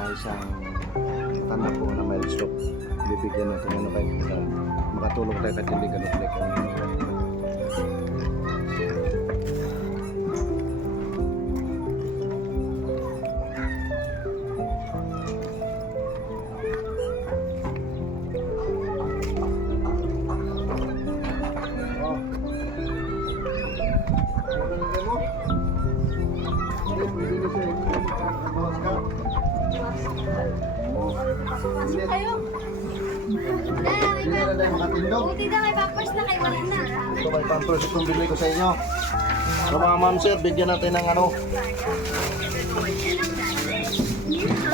na isang matanda po na mild stroke. Bibigyan natin ng bike para makatulong tayo kahit hindi ganun ulit. Kayo. Hindi na tayo makatindog. Buti na may pampers na kayo wala na. Ito may pampers itong bili ko sa inyo. So mga ma'am sir, bigyan natin ng ano.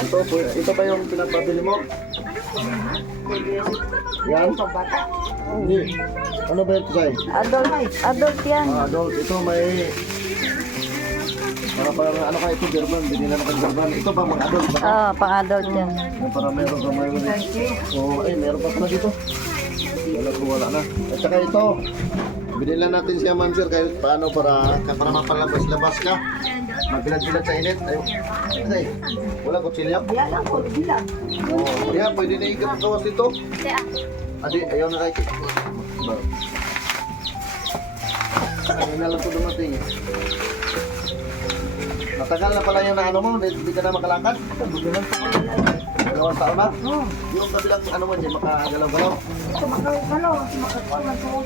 Ito ba yung pinapabili mo? Yan? Hindi. Ano ba ito sa'yo? Adult yan. Adult. Ito may... Para ano ka ito, German? Binilan ako ng German. Ito ba mga adult ba? Pang-adult yan. Para meron ka may... meron pa pala dito. Wala na. At saka ito, binilan natin siya ma'am sir kahit paano para mapalabas-labas ka. Magbilad-bilad sa init. Ay, wala kutsilyo? Yan lang po, bilang. Yeah, pwede na ikap-kawas dito. Adi, ayaw na kayo. Ayaw na lang ito dumating. Matagal na pala yung ano mo, hindi ka na makalakad. Dalawang taon na? Yung kabilang ano mo dyan, makagalaw-galaw. Makagalaw, makagalaw na po.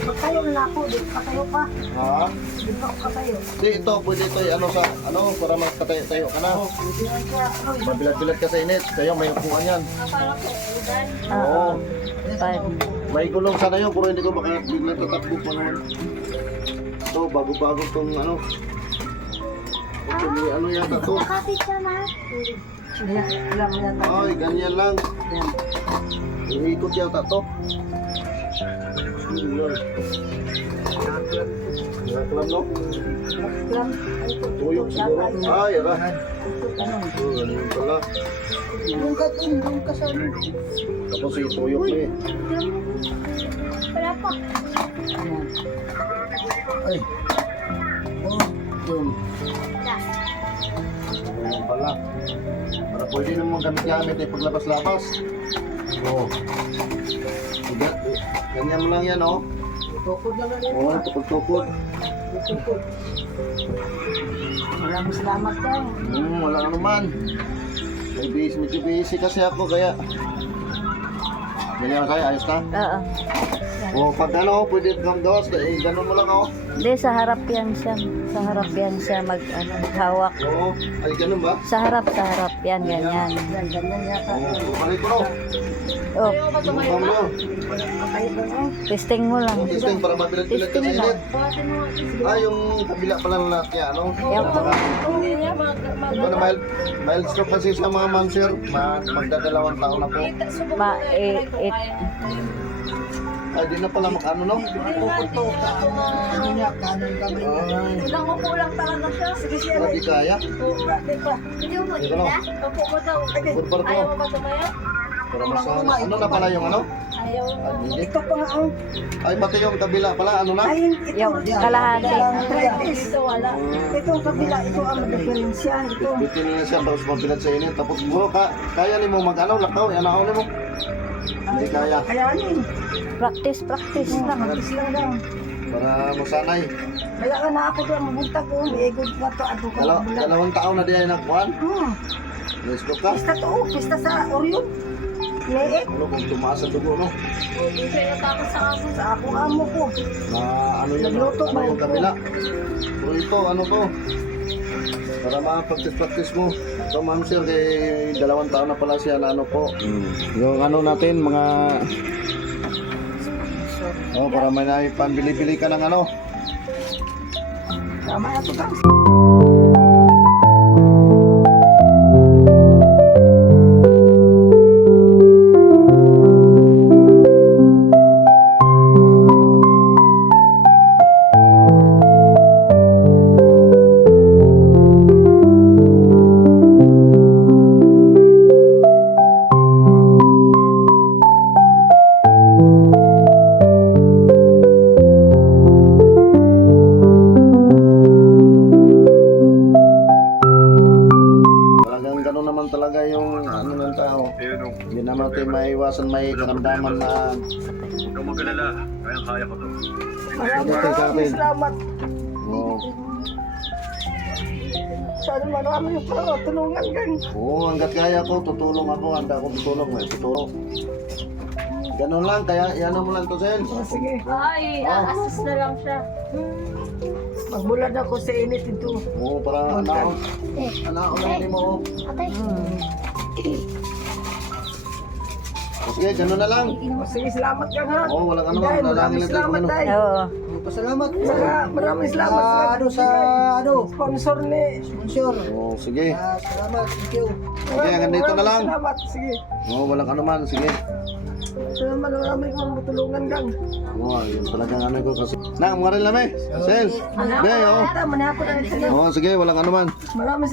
Pagkayo na ako, di patayo pa. Ha? Di pa ako katayo. Hindi, ito, pwede ito, ano sa, para magkatayo-tayo ka na. Mabilat-bilat ka sa init, kayo may upuan yan. Oo. May gulong sana yun, pero hindi ko biglang tatakbo pa naman. Ito, bago-bago itong ano. Ito, may ano yata ito. Kapit siya na. Ay, ganyan lang. Iikot yata ito. Nakaklam no? Tuyok siguro. Ay, ara. Ganyan pala. Yung kasama. Tapos yung tuyok eh. Wala pa. Ay. Yun. Ganyan pala. Para pwede naman gamit-gamit eh paglabas-labas. Oo. Ganyan mo lang yan oh. Tukod lang na rin. Oo, tukod-tukod. Tukod. Maraming salamat daw. Wala ka naman. Medyo busy kasi ako kaya. Ganyan kaya, ayos na? Oo. O pag ano, pwede kang gawas, ganun mo lang oh. Hindi, sa harap yan siya. Sa harap yan siya maghawak. Oo, ay ganun ba? Sa harap yan, ganyan. Oo, balik ko no. Oh, Bukang mo. testing mo lang. Testing para mabilat-bilat ka sa Testing lang. init. Yung kabila pala ng lahat niya, ano? Yan po. Ano, mild stroke kasi sa mga ma'am sir, magdadalawang taon na po. Ay, di na pala makano, no? Ilang upo lang talaga siya. Sige siya. Hindi kaya. Hindi mo Hindi ko no. Upo mo daw. Burbar ko. Ayaw mo ba tumaya? Para masana. Ano na pala yung ano? Ayaw. Ay, hindi. Ito pa nga ang Ay, pati yung kabila pala, ano na? yung kalahati. Dito wala. Ito ang kabila, ito ang diferensya. Ito. Bitin na siya, tapos mabilat sa init. Tapos, bro, kaya ni mo mag-ano, lakaw, anahaw ni mo. Hindi kaya. Kayanin. Practice lang. Practice lang daw. Para masanay. Kaya nga na ako doon, mabuntag ko. Iigod na to. Ato ka. Dalawang taon na di ay nakuhan. Let's go ka. Pista to. Pista sa Orion. Leek. Ano kung tumaas ang dugo, no? Hindi siya natapos sa amo. Sa akong amo ko. Na ano yun, Nagluto ano ba yung ito? kabila. Pero ito, ano to? Para makapag-practice mo. Ito, ma'am sir, kay 2 taon na pala siya na ano po. Yung ano natin, mga... Oh, para may pambili-bili ka ng ano. Tama na to guys. talaga yung ano ng tao. Hindi naman tayo maiwasan may karamdaman na Huwag kang mag-alala. Kaya ko to. Maraming salamat. Oo. Sana marami yung tulungan gang. Oo, hanggat kaya ko, tutulong ako. Handa akong tutulong. May tutulong. Ganun lang, kaya yan mo lang to, Sel. Sige, Ay, assist na lang siya. magbulad ako sa init ito. Oo, para anaon. Anaon lang din mo. O, sige, ganun na lang. Sige, salamat gang ha. Oo, walang ano, Day, nanalangin maraming lang tayo kung salamat ano. tay. Oo. Pasalamat. Saka maraming salamat sa sponsor ni. Sponsor. Oo, sige. Salamat. Thank you. Okay, hanggang dito na lang. Salamat, sige. Oo, walang ano man, sige. Salamat, marami kong matulungan gang. Oo, yun talagang ano ko kasi. Na, mga rin lang eh. Sel. Be, oo. Ito, manapot ang ito. Oo, sige, walang ano man. Maraming